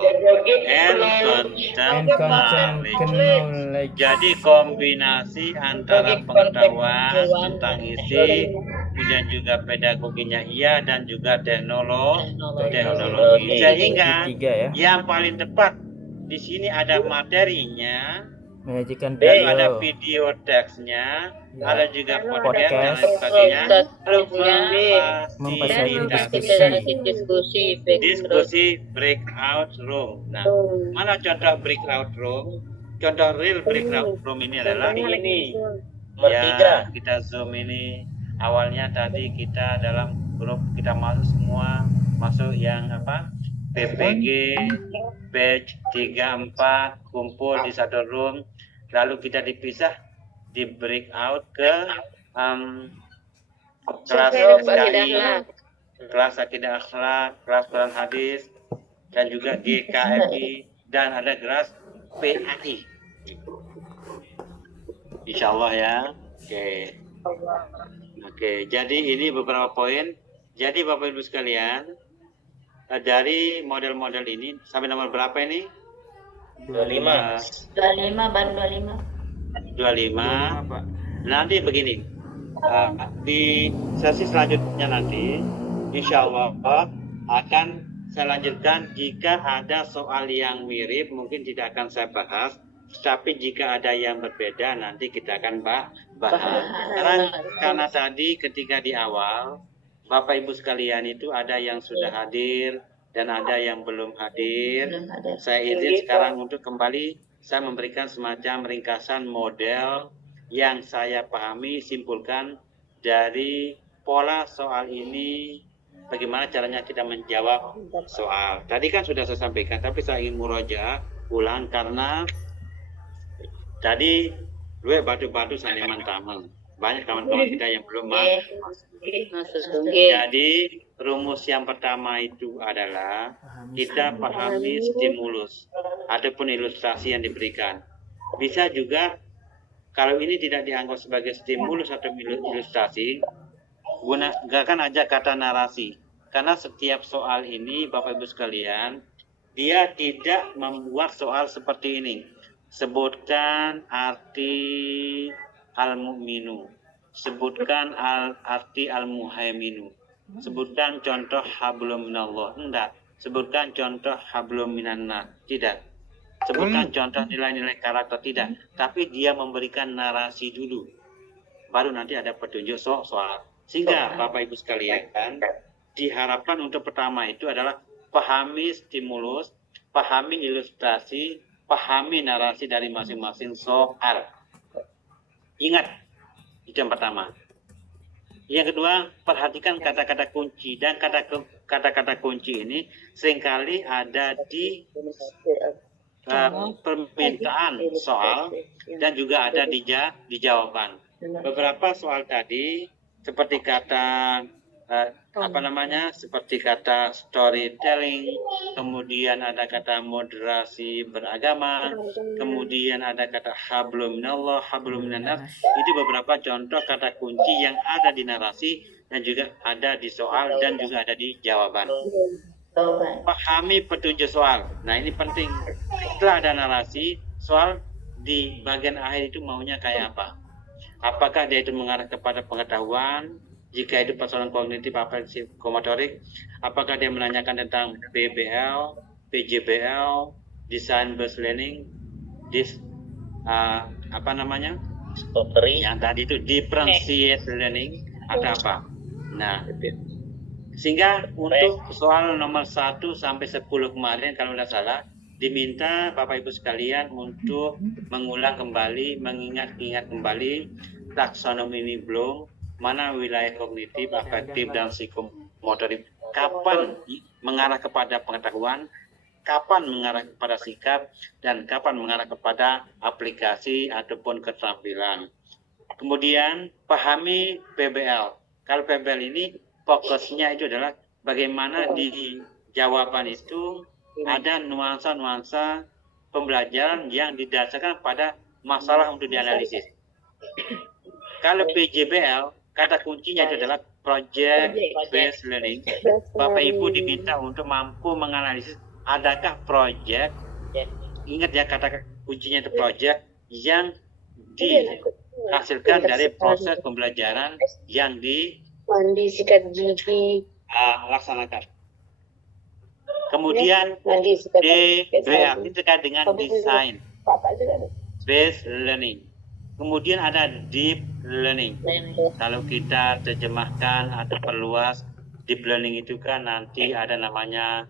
And content knowledge. Jadi kombinasi antara pengetahuan tentang isi, kemudian juga pedagoginya iya, dan juga teknologi. Sehingga Tiga ya. yang paling tepat di sini ada materinya, Menyajikan dan ada video. video teksnya, Ya. ada juga podcast dan Podcast. lain sebagainya. Lalu Memfasilitasi. diskusi breakout room. Nah, mana contoh breakout room? Contoh real breakout room ini adalah ini. Ya, kita zoom ini. Awalnya tadi kita dalam grup kita masuk yang apa? PPG batch 34 kumpul di satu room, lalu kita dipisah di breakout ke kelas SKI, kelas akidah akhlak, kelas Quran hadis, dan juga GKFI, dan ada kelas PAI. Insya Allah ya. Oke, jadi ini beberapa poin. Jadi Bapak Ibu sekalian, dari model-model ini sampai nomor berapa ini? 25. 25. Nanti begini, di sesi selanjutnya nanti insya Allah akan saya lanjutkan. Jika ada soal yang mirip mungkin tidak akan saya bahas, tapi jika ada yang berbeda nanti kita akan bahas. Karena tadi ketika di awal Bapak Ibu sekalian itu ada yang sudah hadir dan ada yang belum hadir. Saya izin sekarang untuk kembali saya memberikan semacam ringkasan model yang saya pahami, simpulkan dari pola soal ini, bagaimana caranya kita menjawab soal. Tadi kan sudah saya sampaikan, tapi saya ingin murojaah ulang karena tadi dua batu-batu saneman tamang. Banyak kawan-kawan kita yang belum masuk. Jadi rumus yang pertama itu adalah kita pahami stimulus ataupun ilustrasi yang diberikan. Bisa juga kalau ini tidak dianggap sebagai stimulus atau ilustrasi, gunakan aja kata narasi. Karena setiap soal ini, Bapak Ibu sekalian, dia tidak membuat soal seperti ini. Sebutkan arti al-mu'minu. Sebutkan arti al-muhaiminu. Sebutkan contoh hablum minallah. Enggak. Sebutkan contoh hablum minannas. Tidak. Sebutkan contoh nilai-nilai karakter. Tidak. Tapi dia memberikan narasi dulu. Baru nanti ada petunjuk soal. Sehingga Bapak Ibu sekalian, diharapkan untuk pertama itu adalah pahami stimulus, pahami ilustrasi, pahami narasi dari masing-masing soal. Ingat, itu yang pertama. Yang kedua, perhatikan kata-kata kunci. Dan kata-kata kunci ini seringkali ada di permintaan soal dan juga ada di jawaban. Beberapa soal tadi seperti kata seperti kata storytelling, kemudian ada kata moderasi beragama, kemudian ada kata hablum minallah, hablum minannas. Itu beberapa contoh kata kunci yang ada di narasi dan juga ada di soal dan juga ada di jawaban. Pahami petunjuk soal. Nah, ini penting. Setelah ada narasi, soal di bagian akhir itu maunya kayak apa? Apakah dia itu mengarah kepada pengetahuan? Jika itu persoalan kognitif apa psikomotorik, apakah dia menanyakan tentang PBL, PJBL, design based learning, yang tadi itu differentiate learning atau apa? Nah, sehingga untuk soal nomor 1 sampai 10 kemarin kalau tidak salah diminta Bapak Ibu sekalian untuk mengulang kembali, mengingat-ingat kembali taksonomi ini belum. Mana wilayah kognitif, afektif, dan psikomotorik, kapan mengarah kepada pengetahuan, kapan mengarah kepada sikap, dan kapan mengarah kepada aplikasi ataupun keterampilan. Kemudian pahami PBL. Kalau PBL ini fokusnya itu adalah bagaimana di jawaban itu ada nuansa-nuansa pembelajaran yang didasarkan pada masalah untuk dianalisis. Kalau PJBL, kata kuncinya itu adalah project based learning. Bapak Ibu diminta untuk mampu menganalisis adakah project, ingat ya kata kuncinya itu project, yang dihasilkan dari proses pembelajaran yang dilaksanakan. Kemudian DBL itu terkait dengan design based learning. Kemudian ada deep learning. Kalau kita terjemahkan atau perluas, deep learning itu kan nanti ada namanya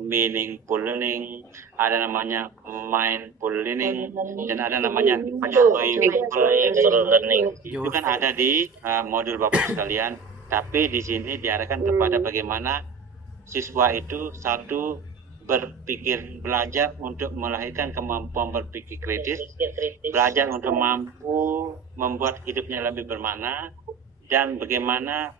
meaningful learning, ada namanya mindful learning, dan ada namanya joyful learning. Itu kan ada di modul Bapak sekalian. Tapi di sini diarahkan kepada bagaimana siswa itu satu berpikir, belajar untuk melahirkan kemampuan berpikir kritis, belajar untuk mampu membuat hidupnya lebih bermakna, dan bagaimana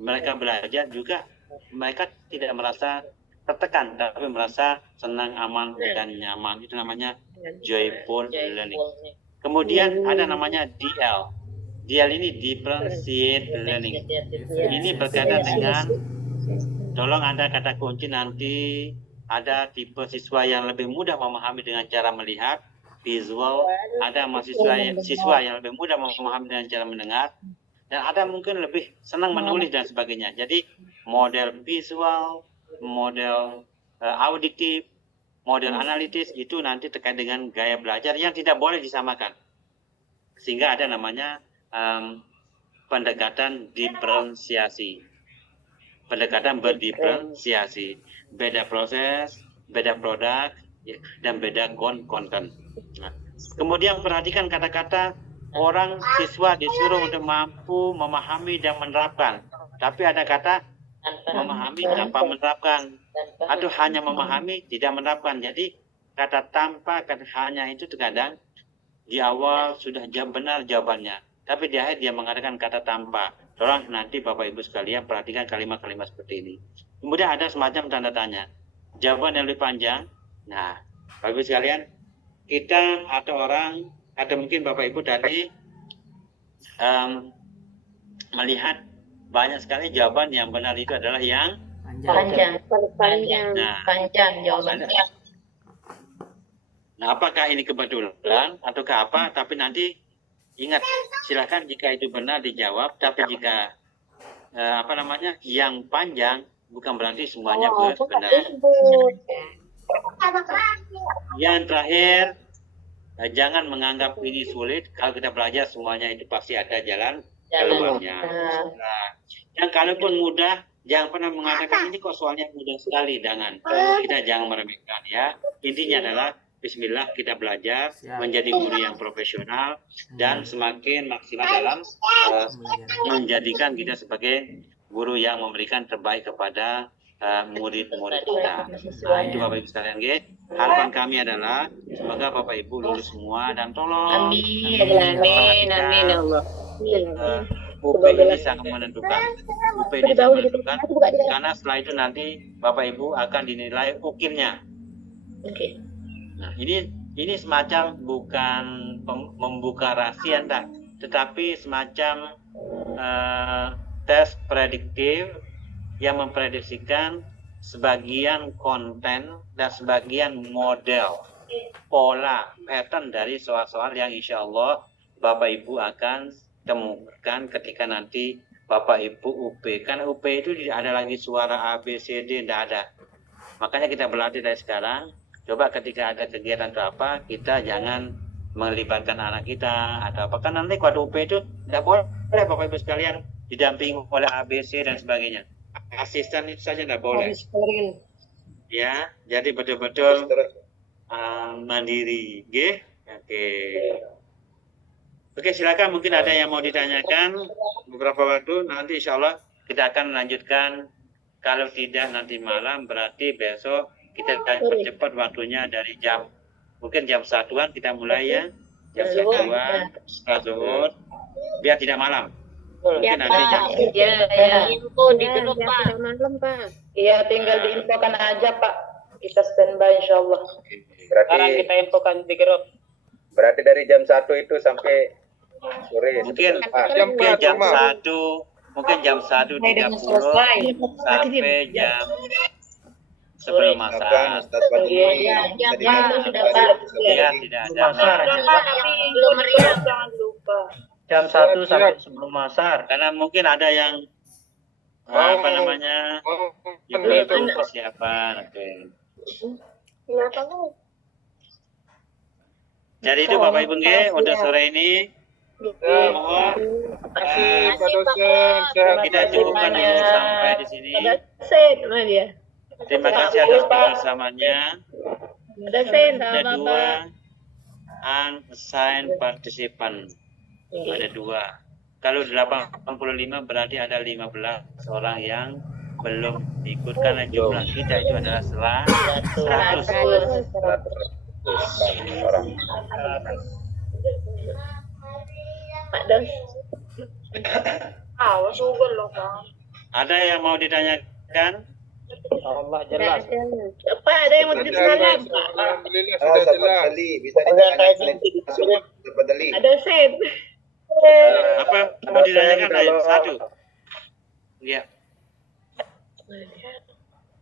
mereka belajar juga mereka tidak merasa tertekan, tapi merasa senang, aman, dan nyaman. Itu namanya joyful learning. Kemudian ada namanya DL. DL ini differentiate learning. Ini berkaitan dengan, tolong ada kata kunci nanti, ada tipe siswa yang lebih mudah memahami dengan cara melihat, visual, ada siswa yang lebih mudah memahami dengan cara mendengar, dan ada mungkin lebih senang menulis dan sebagainya. Jadi model visual, model auditif, model analitis itu nanti terkait dengan gaya belajar yang tidak boleh disamakan. Sehingga ada namanya pendekatan diferensiasi. Pendekatan berdiferensiasi, beda proses, beda produk, dan beda konten. Nah, kemudian perhatikan kata-kata orang siswa disuruh untuk mampu memahami dan menerapkan. Tapi ada kata memahami tanpa menerapkan, atau hanya memahami tidak menerapkan. Jadi kata tanpa, kata hanya itu terkadang di awal sudah benar jawabannya, tapi di akhir dia mengatakan kata tanpa. Tolong nanti Bapak Ibu sekalian perhatikan kalimat-kalimat seperti ini. Kemudian ada semacam tanda tanya. Jawaban yang lebih panjang. Nah, Bapak Ibu sekalian, kita atau orang, atau mungkin Bapak Ibu tadi melihat banyak sekali jawaban yang benar itu adalah yang Panjang. nah, Panjang jawabannya. nah, apakah ini kebetulan ataukah apa? Tapi nanti ingat, silakan jika itu benar dijawab. Tapi jika yang panjang bukan berarti semuanya benar. Yang terakhir, jangan menganggap ini sulit. Kalau kita belajar semuanya itu pasti ada jalan keluarnya. Nah, yang kalaupun mudah, jangan pernah mengatakan ini kok soalnya mudah sekali. Kita jangan meremehkan ya. Intinya adalah Bismillah, kita belajar menjadi guru yang profesional dan semakin maksimal dalam menjadikan kita sebagai guru yang memberikan terbaik kepada murid-murid kita. Nah, itu Bapak Ibu sekalian, harapan kami adalah semoga Bapak Ibu lulus semua dan tolong. Amin ya Allah. UP ini sangat menentukan. UP ini sangat menentukan karena setelah itu nanti Bapak Ibu akan dinilai ukirnya. Nah, ini semacam bukan membuka rahasia, tetapi semacam tes prediktif yang memprediksikan sebagian konten dan sebagian model, pola, pattern dari soal-soal yang insya Allah Bapak Ibu akan temukan ketika nanti Bapak Ibu UP. Kan UP itu tidak ada lagi suara A, B, C, D, tidak ada. Makanya kita berlatih dari sekarang. Coba ketika ada kegiatan atau apa, kita jangan melibatkan anak kita atau apa. Kan nanti kalau UP itu tidak boleh Bapak Ibu sekalian didampingi oleh A, B, C dan sebagainya. Asisten itu saja tidak boleh. Ya, jadi betul-betul mandiri. Oke, silakan, mungkin ada yang mau ditanyakan beberapa waktu, nanti insya Allah kita akan melanjutkan. Kalau tidak nanti malam, berarti besok kita akan percepat waktunya dari mungkin jam 1-an kita mulai ya, jam 1-an setelah zuhur, biar tidak malam. Mungkin nanti jam Info di grup Pak. Iya, tinggal diinfokan aja Pak. Kita standby insya Allah. Sekarang kita infokan di grup. Berarti dari jam 1 itu sampai sore. mungkin jam 1, mungkin jam 1.30 sampai jam sebelum asar. Ya, tidak ada. Belum meriah. Jangan lupa. Jam 1 sampai sebelum asar. Karena mungkin ada yang yang belum persiapan. Jadi itu Bapak Ibu untuk sore ini mohon kita cukupkan dulu sampai di sini. Terima kasih atas kebersamaannya. Ada 2 unassigned participant. Ada 2. Kalau 85 berarti ada 15 orang yang belum ikut karena jumlah kita itu adalah 100 orang. Ada yang mau ditanyakan? Allah jelas. Pak, ada yang mau ditanyakan? Alhamdulillah sudah jelas. Bisa ditanyakan. Ada set. Apa mau ditanyakan? Satu. Ya.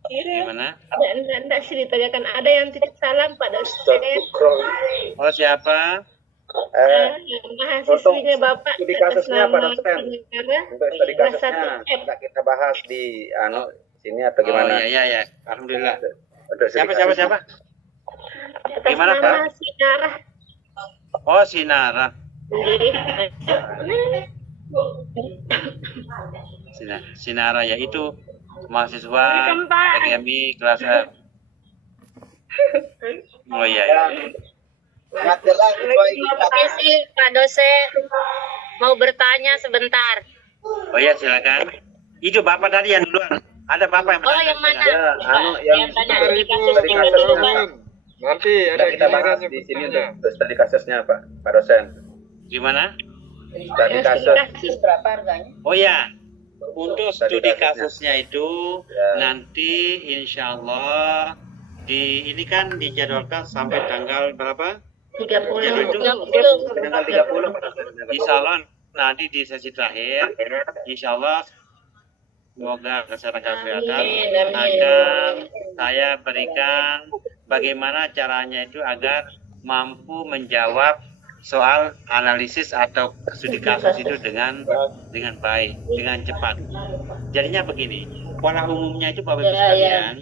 Gimana? Tidak sih ditanyakan. Ada yang titip salam pada saya. Oh, siapa? Mahasiswinya Bapak. Studi kasusnya Pak dosen. Untuk studi kasusnya tidak kita bahas di sini atau gimana? Oh, iya. Alhamdulillah. Untuk Siapa? Gimana Pak? Sinara. Oh, Sinara. Sinara ya, itu mahasiswa PGMI kelas F. Oh iya. Permisi Pak dosen, mau bertanya sebentar. Oh iya, silakan. Itu Bapak tadi yang duluan. Ada Bapak yang Oh, yang mana? Yang tanya studi kasusnya. Nanti ada kita bahas di sini untuk studi kasusnya Pak dosen. Gimana? Studi kasus. Berapa harganya? Oh ya, untuk studi kasusnya itu Ya. nanti insya Allah ini kan dijadwalkan sampai tanggal berapa? 30. Tanggal 30. Insya Allah nanti di sesi terakhir, insya Allah semoga kesehatan akan saya berikan bagaimana caranya itu agar mampu menjawab soal analisis atau studi kasus itu dengan baik, dengan cepat. Jadinya begini, pola umumnya itu Bapak Ibu sekalian,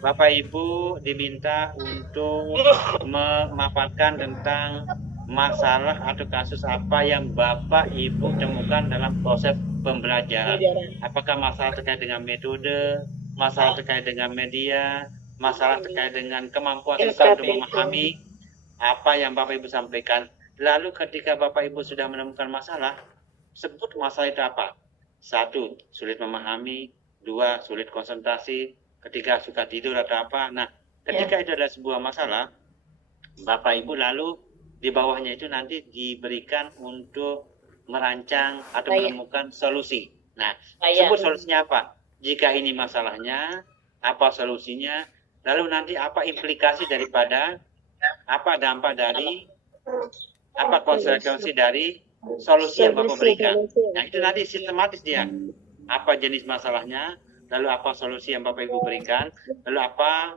Bapak Ibu diminta untuk memaparkan tentang masalah atau kasus apa yang Bapak Ibu temukan dalam proses pembelajaran. Apakah masalah terkait dengan metode, masalah terkait dengan media, masalah terkait dengan kemampuan siswa untuk memahami apa yang Bapak Ibu sampaikan. Lalu ketika Bapak Ibu sudah menemukan masalah, sebut masalah itu apa? 1, sulit memahami. 2, sulit konsentrasi. 3, suka tidur atau apa. Nah, ketika itu adalah sebuah masalah, Bapak Ibu lalu di bawahnya itu nanti diberikan untuk merancang atau menemukan solusi. Nah, sebut solusinya apa? Jika ini masalahnya, apa solusinya? Lalu nanti apa implikasi daripada, apa dampak dari, apa konsekuensi dari solusi yang Bapak berikan. Nah, itu nanti sistematis dia. Apa jenis masalahnya, lalu apa solusi yang Bapak Ibu berikan, lalu apa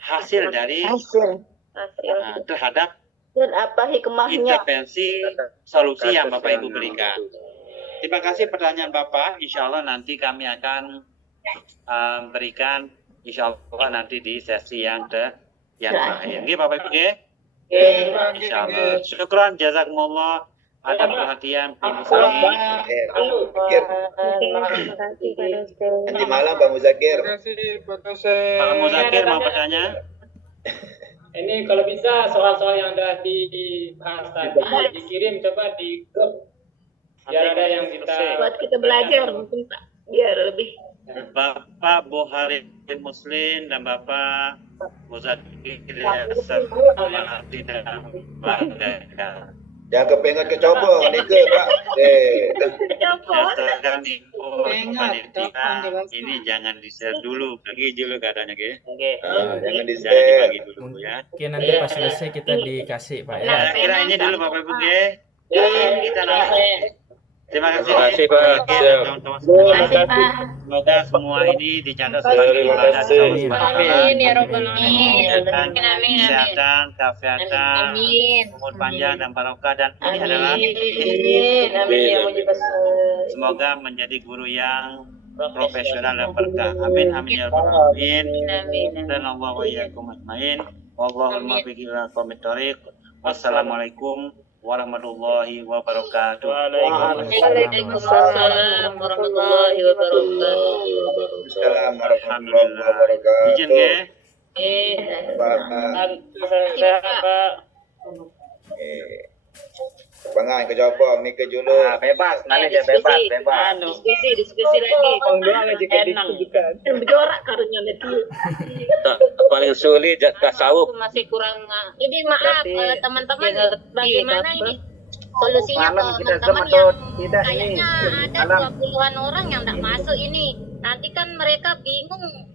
hasil dari terhadap Dan apa hikmahnya? intervensi solusi yang Bapak Ibu berikan. Terima kasih pertanyaan Bapak. Insya Allah nanti kami akan berikan insya Allah nanti di sesi yang terakhir. Oke Bapak Ibu ya? Insya Allah. Syukran jazakumullah atas perhatian Ibu Sami. Nanti malam Pak Muzakir. Terima kasih Pak dosen. Pak Muzakir mau bertanya? Ini kalau bisa soal-soal yang sudah dibahas tadi dikirim coba di grup biar ada yang kita Buat kita belajar mungkin Pak, biar lebih. Bapak Buhari Muslim dan Bapak Muzakir tidak banggakan. Jangan kepengen kecopong nike Pak. Berdasarkan info panitia ini jangan di-share dulu, bagi dulu katanya ke. Jangan di Jangan dibagi dulu ya. Mungkin nanti pas selesai kita dikasih Pak ya. Saya kira ini dulu Bapak Ibu ke. Kita nanti. Terima kasih Pak. teman-teman semua. Semoga semua ini dicatat sebagai ibadah di Amin ya Rabbal Alamin. kesehatan, kesehatan, umur panjang dan barokah, dan ini adalah semoga menjadi guru yang profesional dan berkah. Amin amin ya rabbal alamin. Dan Allah wa iyyakum ajmain. Wallahul muwaffiq ila aqwamit thoriq. Wassalamualaikum warahmatullahi wabarakatuh. Waalaikumsalam warahmatullahi wabarakatuh. Assalamualaikum warahmatullahi wabarakatuh. Izin ke? sehat Pak. Bangan kecopong nike julu. Bebas, mana dia bebas. Diskusi lagi. Berjorak karunya nanti. Paling sulit tasawuf. Masih kurang. Jadi maaf teman-teman, bagaimana ini solusinya ke teman-teman yang kayaknya ada 20-an orang yang tidak masuk ini. Nanti kan mereka bingung.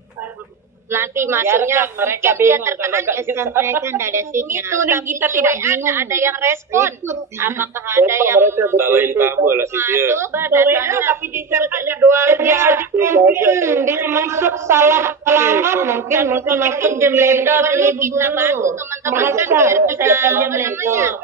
Nanti masuknya mereka mungkin dia bingung tertahan kalau ya mereka tidak ada sinyal. Itu nih kita tidak bingung. Ada yang respon. Apakah ada yang Bawain tamu lah sih dia. masuk? Datanya Tapi di ada doanya dia masuk salah alamat mungkin masuk jam laptop perlu kita bantu teman-teman kan biar bisa apa namanya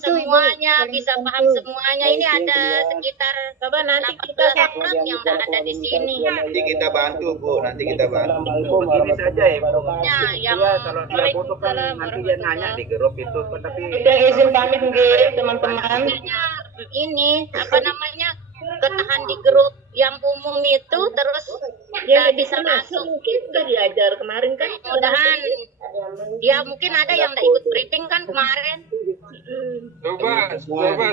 semuanya bisa paham semuanya. Ini ada sekitar coba nanti kita orang yang tidak ada di sini. Nanti kita bantu Bu, nanti kita bantu. Begini saja ya. Ya, yang Kalau dia butuh kan nanti dia nanya di grup itu, tapi udah izin pamit nggih teman-teman. sebenarnya ini apa namanya ketahan di grup yang umum itu terus nggak bisa masuk. Mungkin sudah diajar kemarin kan. Mudahan ya mungkin ada yang nggak ikut briefing kan kemarin. Coba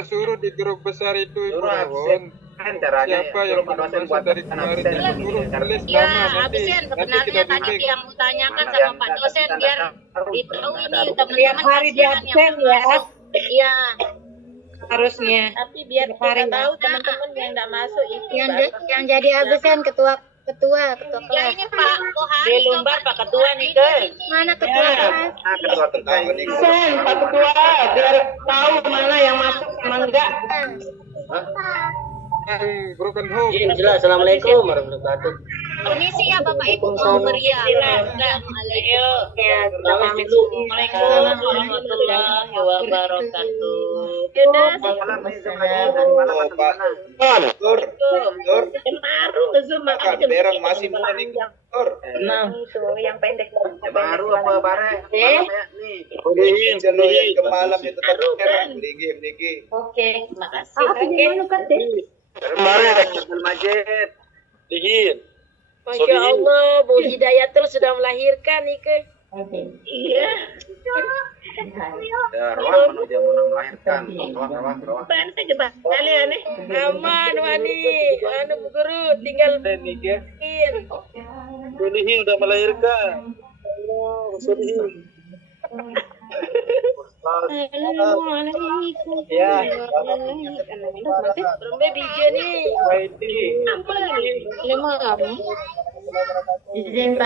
suruh di grup besar itu Ibu. Siapa yang belum masuk dari kemarin suruh tulis Ya, nama habisin sebenarnya kita tadi briefing. yang mau tanyakan sama Pak dosen biar ditahu ini teman-teman Tiap hari kasihan di absen yang ya. masuk. Iya. harusnya. Tapi biar kita tahu teman-teman yang enggak masuk itu Yang jadi absen ketua Ya kelas. ini Pak Kohari. Di Lumbar Pak Ketua nih ke. Mana ketua kelas? Ketua tentang ini. Absen, Pak Ketua, biar tahu mana yang masuk sama enggak. Broken home. Jelas. Assalamualaikum warahmatullahi wabarakatuh. Permisi ya Bapak Ibu kaum meriah. Assalamualaikum warahmatullahi wabarakatuh. Tur. Baru nge-zoom Kakak berang masih muda nih. Tur. itu yang pendek. Baru apa bare? Eh? Nih. Jalur yang ke malam itu terang. Niki. Oke, makasih. Oke. Kemarin ada Abdul Majid. Masya Allah, Bu Hidayatul sudah melahirkan nih ke. Iya. Ya, ruang menuju melahirkan. Ruang. Apaan sih jebak kalian nih? Aman, Wani. Anu Bu Guru tinggal bikin. Sunihi udah melahirkan. Ya. Berembe biji nih. Apa lagi? Lima kamu.